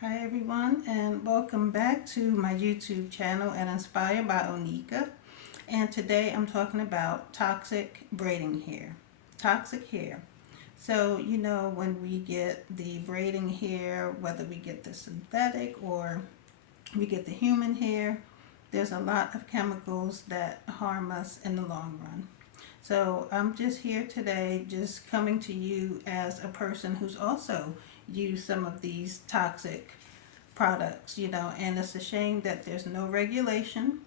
Hi everyone, and welcome back to my YouTube channel at Inspired by Onika. And today I'm talking about toxic braiding hair. Toxic hair. So, when we get the braiding hair, whether we get the synthetic or we get the human hair, there's a lot of chemicals that harm us in the long run. So I'm just here today, just coming to you as a person who's also used some of these toxic products, and it's a shame that there's no regulation.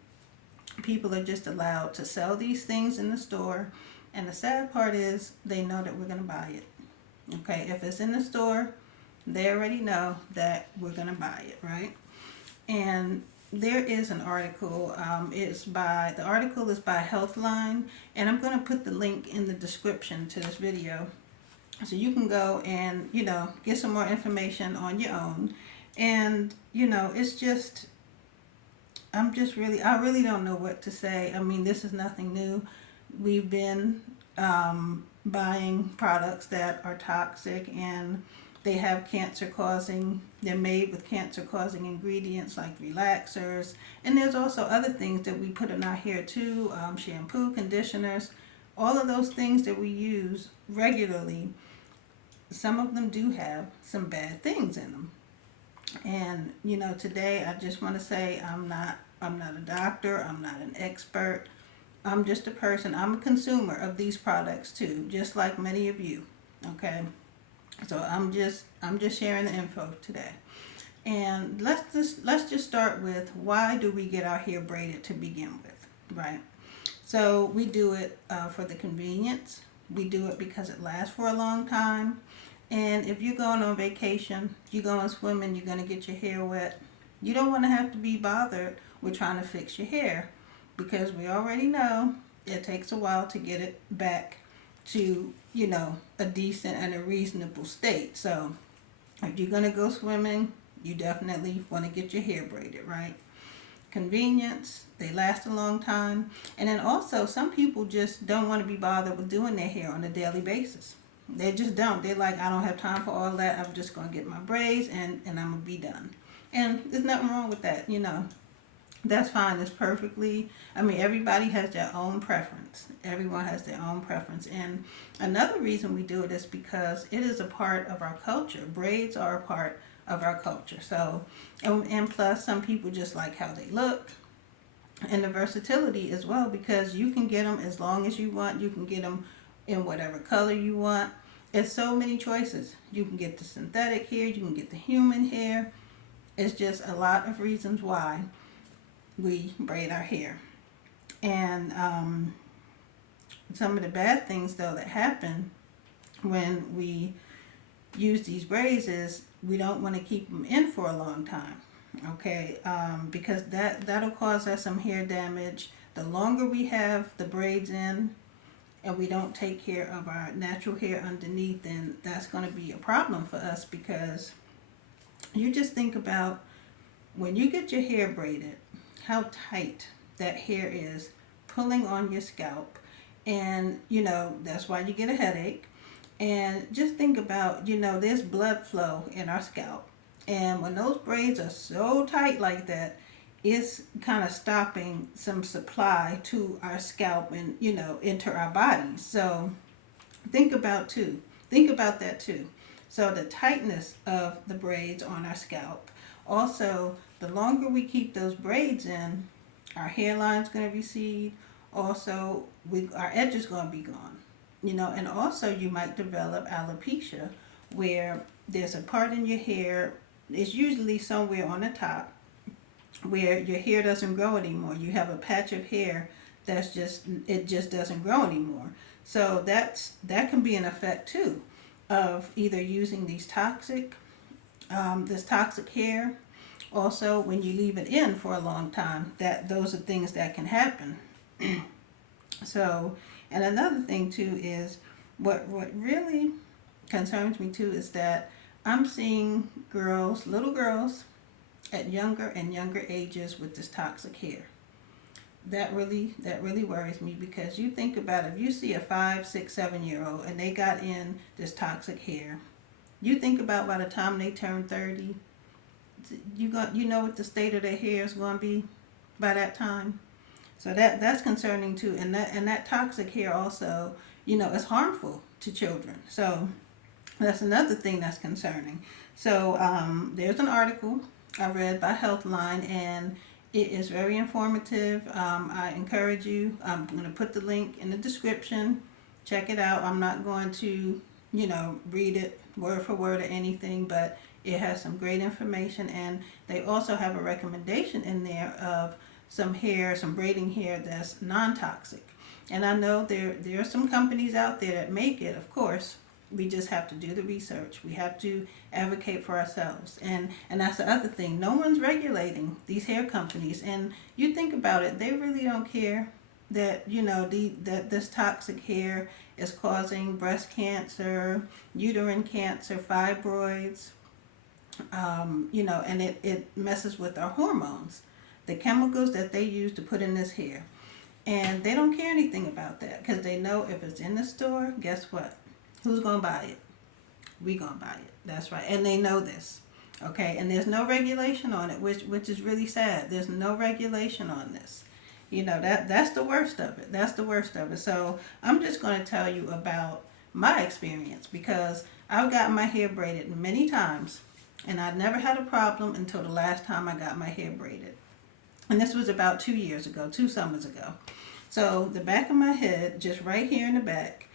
People are just allowed to sell these things in the store, and the sad part is they know that we're going to buy it. Okay, if it's in the store, they already know that we're going to buy it, right? And there is an article. The article is by Healthline, and I'm going to put the link in the description to this video, so you can go and get some more information on your own. And it's just I really don't know what to say. I mean, this is nothing new. We've been buying products that are toxic, and they're made with cancer causing ingredients like relaxers. And there's also other things that we put in our hair too, shampoo, conditioners, all of those things that we use regularly. Some of them do have some bad things in them. And today I just want to say I'm not a doctor, I'm not an expert. I'm just a person. I'm a consumer of these products too, just like many of you. Okay? So I'm just sharing the info today. And let's just start with, why do we get our hair braided to begin with, right? So we do it for the convenience. We do it because it lasts for a long time. And if you're going on vacation, you're going swimming, you're going to get your hair wet, you don't want to have to be bothered with trying to fix your hair, because we already know it takes a while to get it back to, a decent and a reasonable state. So if you're going to go swimming, you definitely want to get your hair braided, right? Convenience, they last a long time. And then also, some people just don't want to be bothered with doing their hair on a daily basis. They just don't. They're like, I don't have time for all that. I'm just going to get my braids and I'm going to be done. And there's nothing wrong with that. That's fine. It's perfectly, I mean, everybody has their own preference. Everyone has their own preference. And another reason we do it is because it is a part of our culture. Braids are a part of our culture. So, and plus, some people just like how they look, and the versatility as well, because you can get them as long as you want. You can get them in whatever color you want. It's so many choices. You can get the synthetic hair, you can get the human hair. It's just a lot of reasons why we braid our hair. And some of the bad things, though, that happen when we use these braids is we don't want to keep them in for a long time. Okay, because that'll cause us some hair damage. The longer we have the braids in, and we don't take care of our natural hair underneath, then that's going to be a problem for us. Because you just think about, when you get your hair braided, how tight that hair is pulling on your scalp. And that's why you get a headache. And just think about, there's blood flow in our scalp, and when those braids are so tight like that, it's kind of stopping some supply to our scalp and into our bodies. So think about that too. So the tightness of the braids on our scalp. Also, the longer we keep those braids in, our hairline's going to recede. Also, our edge is going to be gone. And also, you might develop alopecia, where there's a part in your hair, it's usually somewhere on the top, where your hair doesn't grow anymore. You have a patch of hair it just doesn't grow anymore. So that can be an effect too of either using this toxic hair. Also, when you leave it in for a long time, those are things that can happen. So, and another thing too is, what really concerns me too, is that I'm seeing little girls at younger and younger ages with this toxic hair. That really worries me, because you think about it, if you see a 5, 6, 7 year old and they got in this toxic hair, you think about by the time they turn 30, you know what the state of their hair is going to be by that time. So that's concerning too, and that toxic hair also, is harmful to children. So that's another thing that's concerning. So there's an article I read by Healthline, and it is very informative. I encourage you. I'm going to put the link in the description. Check it out. I'm not going to, read it word for word or anything, but it has some great information, and they also have a recommendation in there of some braiding hair that's non-toxic. And I know there are some companies out there that make it, of course. We just have to do the research. We have to advocate for ourselves. And that's the other thing. No one's regulating these hair companies. And you think about it, they really don't care that, that this toxic hair is causing breast cancer, uterine cancer, fibroids, and it messes with our hormones, the chemicals that they use to put in this hair. And they don't care anything about that because they know if it's in the store, guess what? Who's going to buy it? We going to buy it. That's right. And they know this. Okay? And there's no regulation on it, which is really sad. There's no regulation on this. That's the worst of it. That's the worst of it. So I'm just going to tell you about my experience because I've gotten my hair braided many times, and I never had a problem until the last time I got my hair braided. And this was about 2 years ago, 2 summers ago. So the back of my head, just right here in the back,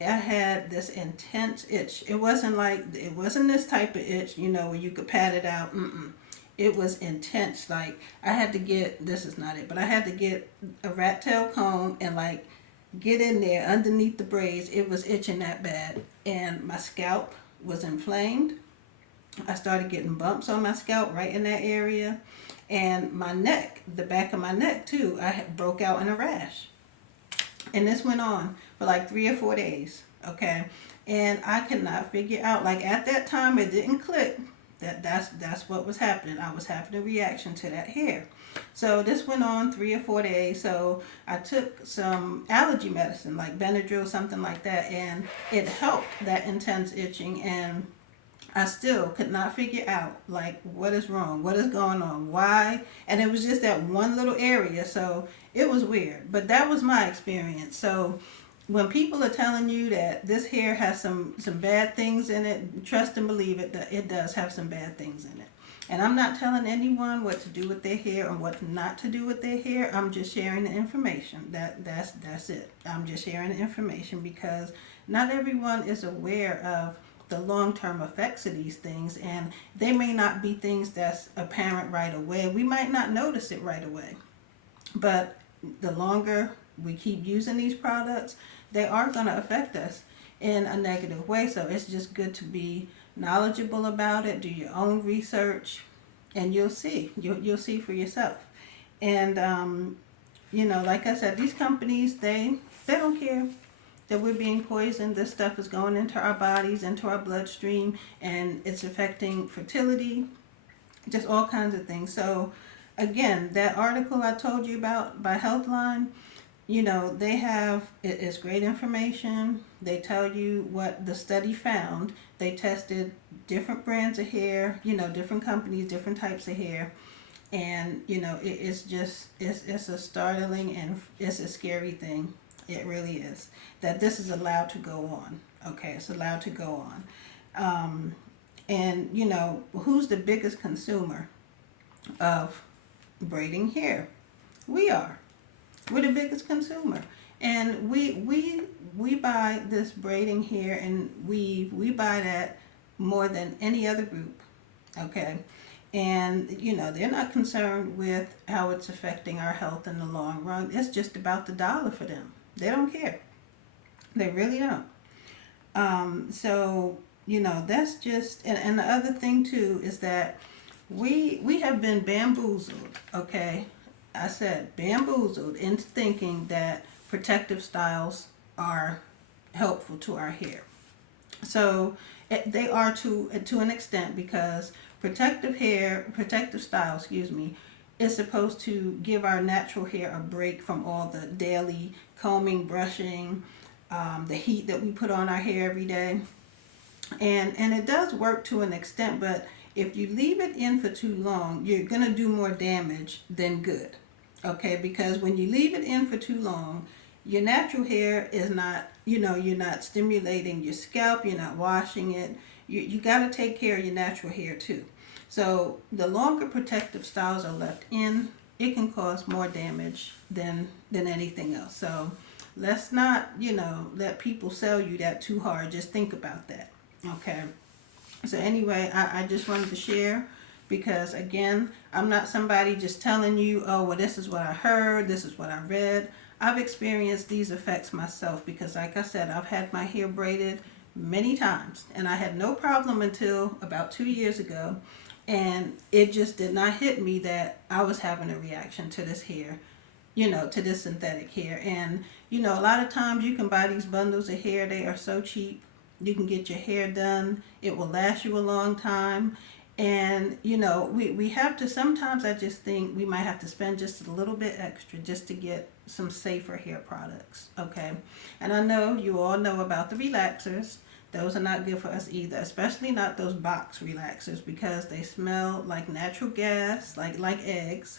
I had this intense itch. It wasn't this type of itch, where you could pat it out. It was intense. Like I had to get, this is not it, but I had to get a rat tail comb and get in there underneath the braids. It was itching that bad. And my scalp was inflamed. I started getting bumps on my scalp right in that area. And my neck, the back of my neck too, broke out in a rash. And this went on for 3 or 4 days, okay? And I could not figure out, at that time it didn't click that's what was happening. I was having a reaction to that hair. So this went on 3 or 4 days. So I took some allergy medicine like Benadryl, something like that, and it helped that intense itching. And I still could not figure out what is wrong, what is going on, why. And it was just that one little area, so it was weird. But that was my experience. So when people are telling you that this hair has some bad things in it, trust and believe it, that it does have some bad things in it. And I'm not telling anyone what to do with their hair and what not to do with their hair. I'm just sharing the information. That's it. I'm just sharing the information because not everyone is aware of the long-term effects of these things, and they may not be things that's apparent right away. We might not notice it right away, but the longer we keep using these products, they are going to affect us in a negative way. So it's just good to be knowledgeable about it, do your own research, and you'll see. You'll see for yourself. And like I said, these companies, they don't care that we're being poisoned. This stuff is going into our bodies, into our bloodstream, and it's affecting fertility, just all kinds of things. So again, that article I told you about by Healthline, they have, it's great information. They tell you what the study found. They tested different brands of hair, different companies, different types of hair. And, it's a startling and it's a scary thing. It really is. That this is allowed to go on. Okay, it's allowed to go on. And, who's the biggest consumer of braiding hair? We are. We're the biggest consumer. And we buy this braiding hair and we buy that more than any other group. Okay? And, they're not concerned with how it's affecting our health in the long run. It's just about the dollar for them. They don't care. They really don't. So, that's just, and the other thing too is that we have been bamboozled, okay? I said bamboozled into thinking that protective styles are helpful to our hair. So they are to an extent because protective style, is supposed to give our natural hair a break from all the daily combing, brushing, the heat that we put on our hair every day. And it does work to an extent, but If you leave it in for too long, you're going to do more damage than good. Okay, because when you leave it in for too long, your natural hair is not, you're not stimulating your scalp, you're not washing it. You got to take care of your natural hair too. So the longer protective styles are left in, it can cause more damage than anything else. So let's not, let people sell you that too hard. Just think about that. Okay. So anyway, I just wanted to share because again, I'm not somebody just telling you, oh, well, this is what I heard, this is what I read. I've experienced these effects myself because like I said, I've had my hair braided many times and I had no problem until about 2 years ago. And it just did not hit me that I was having a reaction to this hair, to this synthetic hair. And, a lot of times you can buy these bundles of hair, they are so cheap. You can get your hair done, it will last you a long time. And, we have to, sometimes I just think we might have to spend just a little bit extra just to get some safer hair products, okay? And I know you all know about the relaxers. Those are not good for us either, especially not those box relaxers because they smell like natural gas, like eggs.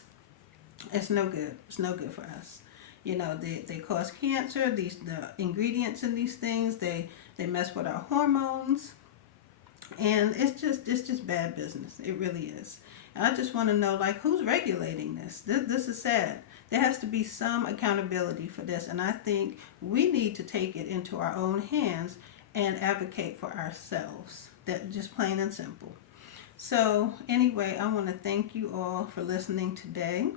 It's no good. It's no good for us. They cause cancer. The ingredients in these things, they mess with our hormones, and it's just bad business. It really is. And I just want to know, like, who's regulating this? This is sad. There has to be some accountability for this, and I think we need to take it into our own hands and advocate for ourselves. That just plain and simple. So anyway, I want to thank you all for listening today.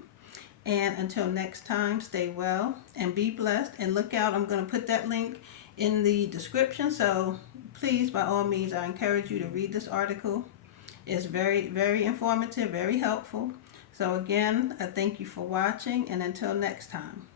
And until next time, stay well and be blessed. And look out, I'm going to put that link in the description. So please, by all means, I encourage you to read this article. It's very, very informative, very helpful. So again, I thank you for watching. And until next time.